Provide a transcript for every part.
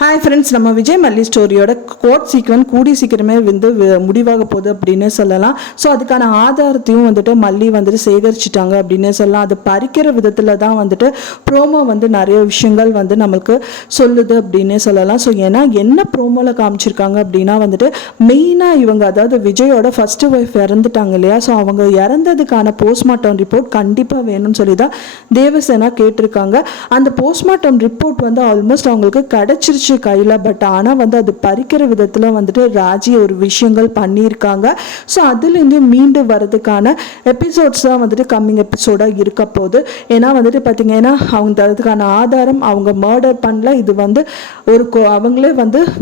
Hi friends, நம்ம விஜய் மல்லி ஸ்டோரியோட court sequence கூடி சீக்கிரமே முடிவாக போகுது அப்படின்னு சொல்லலாம். ஸோ அதுக்கான ஆதாரத்தையும் மல்லி சேகரிச்சிட்டாங்க அப்படின்னு சொல்லலாம். அது பறிக்கிற விதத்தில் தான் ப்ரோமோ நிறைய விஷயங்கள் நம்மளுக்கு சொல்லுது அப்படின்னு சொல்லலாம். ஸோ ஏன்னா என்ன ப்ரோமோவில் காமிச்சிருக்காங்க அப்படின்னா மெயினாக இவங்க, அதாவது விஜயோட ஃபர்ஸ்ட் ஒய்ஃப் இறந்துட்டாங்க இல்லையா. ஸோ அவங்க இறந்ததுக்கான போஸ்ட்மார்ட்டம் ரிப்போர்ட் கண்டிப்பாக வேணும்னு சொல்லி தான் தேவசேனா கேட்டிருக்காங்க. அந்த போஸ்ட்மார்ட்டம் ரிப்போர்ட் ஆல்மோஸ்ட் அவங்களுக்கு கிடைச்சிருச்சு கையில். பட் ஆனால் அது பறிக்கிற விதத்தில் ராஜி ஒரு விஷயங்கள் பண்ணியிருக்காங்க. ஸோ அதுலேருந்து மீண்டு வரதுக்கான எபிசோட்ஸ் தான் கம்மிங் எபிசோடாக இருக்க போகுது. ஏன்னா பார்த்தீங்கன்னா அவங்க அதுக்கான ஆதாரம் அவங்க மர்டர் பண்ணல, இது ஒரு அவங்களே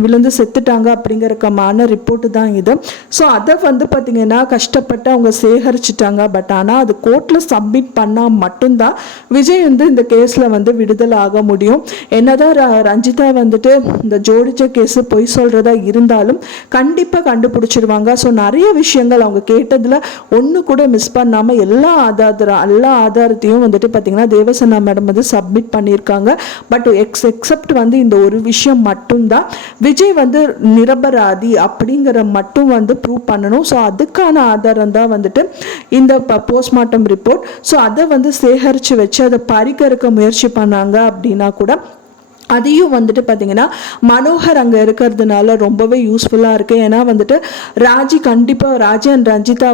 விழுந்து செத்துட்டாங்க அப்படிங்கிறக்கான ரிப்போர்ட்டு தான் இது. ஸோ அதை பார்த்தீங்கன்னா கஷ்டப்பட்டு அவங்க சேகரிச்சிட்டாங்க. பட் ஆனால் அது கோர்ட்டில் சப்மிட் பண்ணால் மட்டும்தான் விஜய் இந்த கேஸில் விடுதலை ஆக முடியும். என்னதான் ரஞ்சிதா இந்த ஜோடிச்ச கேஸ் பொய் சொல்றதா இருந்தாலும் கண்டிப்பா கண்டுபிடிச்சிருவாங்க. ஸோ நிறைய விஷயங்கள் அவங்க கேட்டதுல ஒன்று கூட மிஸ் பண்ணாம எல்லா ஆதாரத்தையும் பார்த்தீங்கன்னா தேவசேனா மேடம் சப்மிட் பண்ணியிருக்காங்க. பட் எக்ஸப்ட் இந்த ஒரு விஷயம் மட்டும்தான் விஜய் நிரபராதி அப்படிங்கிற மட்டும் ப்ரூவ் பண்ணணும். ஸோ அதுக்கான ஆதாரம் தான் இந்த போஸ்ட்மார்ட்டம் ரிப்போர்ட். ஸோ அதை சேகரித்து வச்சு அதை பறிக்க முயற்சி பண்ணாங்க அப்படின்னா கூட அதையும் பார்த்தீங்கன்னா மனோகர் அங்கே இருக்கிறதுனால ரொம்பவே யூஸ்ஃபுல்லாக இருக்குது. ஏன்னா ராஜி கண்டிப்பாக ராஜி அண்ட் ரஞ்சிதா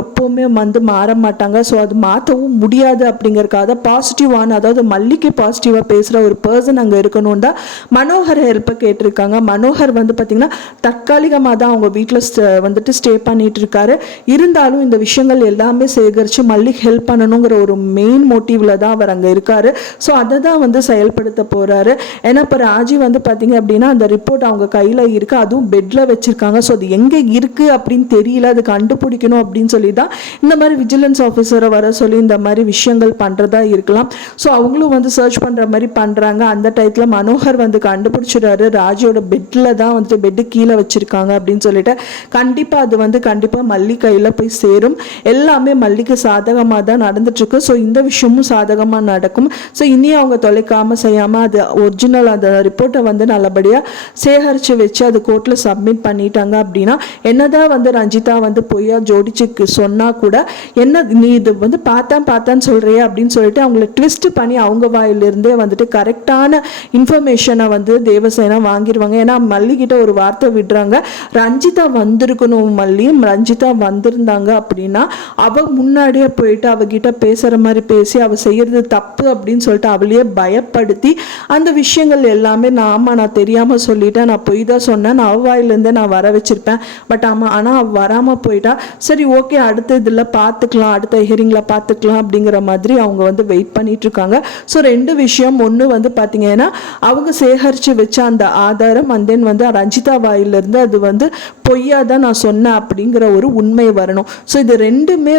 எப்போவுமே மாற மாட்டாங்க. ஸோ அது மாற்றவும் முடியாது அப்படிங்கிறக்காக பாசிட்டிவான, அதாவது மல்லிக்கு பாசிட்டிவாக பேசுகிற ஒரு பர்சன் அங்கே இருக்கணும் தான் மனோகர் ஹெல்ப்பை கேட்டிருக்காங்க. மனோகர் பார்த்தீங்கன்னா தற்காலிகமாக தான் அவங்க வீட்டில் ஸ்டே பண்ணிட்டு இருக்காரு. இருந்தாலும் இந்த விஷயங்கள் எல்லாமே சேகரித்து மல்லிக்கு ஹெல்ப் பண்ணணுங்கிற ஒரு மெயின் மோட்டிவில் தான் அவர் அங்கே இருக்காரு. ஸோ அதை தான் செயல்படுத்த போகிறாரு. ஏன்னா இப்போ ராஜி பார்த்தீங்க அப்படின்னா அந்த ரிப்போர்ட் அவங்க கையில் இருக்கு, அதுவும் பெட்ல வச்சிருக்காங்க. ஸோ அது எங்கே இருக்கு அப்படின்னு தெரியல, அது கண்டுபிடிக்கணும் அப்படின்னு சொல்லி தான் இந்த மாதிரி விஜிலன்ஸ் ஆஃபீஸரை வர சொல்லி இந்த மாதிரி விஷயங்கள் பண்ணுறதா இருக்கலாம். ஸோ அவங்களும் சர்ச் பண்ணுற மாதிரி பண்ணுறாங்க. அந்த டயத்தில் மனோகர் கண்டுபிடிச்சிடாரு ராஜியோட பெட்டில் தான் பெட்டு கீழே வச்சிருக்காங்க அப்படின்னு சொல்லிட்டு கண்டிப்பாக அது கண்டிப்பாக மல்லி கையில் போய் சேரும். எல்லாமே மல்லிக்கு சாதகமாக தான் நடந்துட்டு இருக்கு. ஸோ இந்த விஷயமும் சாதகமாக நடக்கும். ஸோ இனி அவங்க தொலைக்காமல் செய்யாமல் அது ஒரிஜினல் அந்த ரிப்போர்ட்டை நல்லபடியாக சேகரித்து வச்சு அது கோர்ட்டில் சப்மிட் பண்ணிட்டாங்க அப்படின்னா என்னதான் ரஞ்சிதா பொய்யா ஜோடிச்சுக்கு சொன்னால் கூட என்ன நீ இது பார்த்தான்னு சொல்கிறியா அப்படின்னு சொல்லிட்டு அவங்கள ட்விஸ்ட் பண்ணி அவங்க வாயிலிருந்தே கரெக்டான இன்ஃபர்மேஷனை தேவசேனா வாங்கிடுவாங்க. ஏன்னா மல்லிகிட்ட ஒரு வார்த்தை விடுறாங்க, ரஞ்சிதா வந்திருக்கணும், மல்லியும் ரஞ்சிதா வந்திருந்தாங்க அப்படின்னா அவ முன்னாடியே போயிட்டு அவகிட்ட பேசுகிற மாதிரி பேசி அவ செய்யறது தப்பு அப்படின்னு சொல்லிட்டு அவளையே பயப்படுத்தி அந்த விஷயங்கள் எல்லாமே நான் தெரியாமல் சொல்லிட்டேன், நான் பொய் தான் சொன்னேன், நான் அவ்வாயிலேருந்தே நான் வர வச்சிருப்பேன். பட் ஆமாம், ஆனால் அவள் வராமல் போயிட்டா. சரி ஓகே, அடுத்த இதில் பார்த்துக்கலாம், அடுத்த ஹியரிங்கில் பார்த்துக்கலாம் அப்படிங்கிற மாதிரி அவங்க வெயிட் பண்ணிட்டு இருக்காங்க. ஸோ ரெண்டு விஷயம், ஒன்று பார்த்தீங்கன்னா அவங்க சேகரித்து வச்ச அந்த ஆதாரம், அண்ட் தென் ரஞ்சிதா வாயிலிருந்து அது பொய்யா தான் நான் சொன்னேன் அப்படிங்கிற ஒரு உண்மை வரணும். ஸோ இது ரெண்டுமே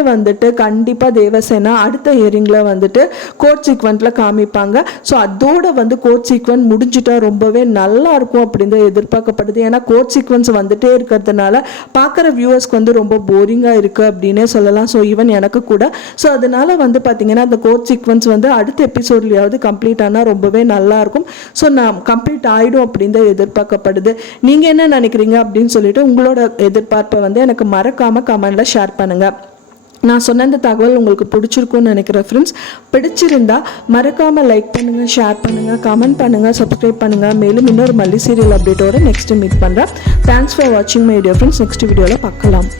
கண்டிப்பாக தேவசேனா அடுத்த ஹியரிங்கில் கோர்ட் சீக்வென்ஸில் காமிப்பாங்க. ஸோ அதோட கோர்ட் சீக்வென்ஸ் முடிஞ்சிட்டா ரொம்பவே நல்லா இருக்கும் அப்படின்னு எதிர்பார்க்கப்படுது. ஏன்னா கோர்ட் சீக்வென்ஸ் வந்துட்டே இருக்கிறதுனால பார்க்குற வியூவர்ஸ்க்கு ரொம்ப போரிங்காக இருக்குது அப்படின்னே சொல்லலாம். ஸோ ஈவன் எனக்கு கூட. ஸோ அதனால பார்த்தீங்கன்னா அந்த கோர்ட் சீக்வென்ஸ் அடுத்த எபிசோட்லையாவது கம்ப்ளீட் ஆனால் ரொம்பவே நல்லா இருக்கும். ஸோ நான் கம்ப்ளீட் ஆகிடும் அப்படின்னு தான் எதிர்பார்க்கப்படுது. நீங்கள் என்ன நினைக்கிறீங்க அப்படின்னு சொல்லிட்டு உங்களோட எதிர்பார்ப்பை எனக்கு மறக்காமல் கமெண்டில் ஷேர் பண்ணுங்கள். நான் சொன்ன இந்த தகவல் உங்களுக்கு பிடிச்சிருக்கும்னு நினைக்கிறேன் ஃப்ரெண்ட்ஸ். பிடிச்சிருந்தா மறக்காமல் லைக் பண்ணுங்கள், ஷேர் பண்ணுங்கள், கமெண்ட் பண்ணுங்கள், சப்ஸ்கிரைப் பண்ணுங்கள். மேலும் இன்னொரு மல்லி சீரியல் அப்டேட்டோட நெக்ஸ்ட் மீட் பண்ணுறேன். தேங்க்ஸ் ஃபார் வாட்சிங் மை வீடியோ ஃப்ரெண்ட்ஸ். நெக்ஸ்ட் வீடியோவில் பார்க்கலாம்.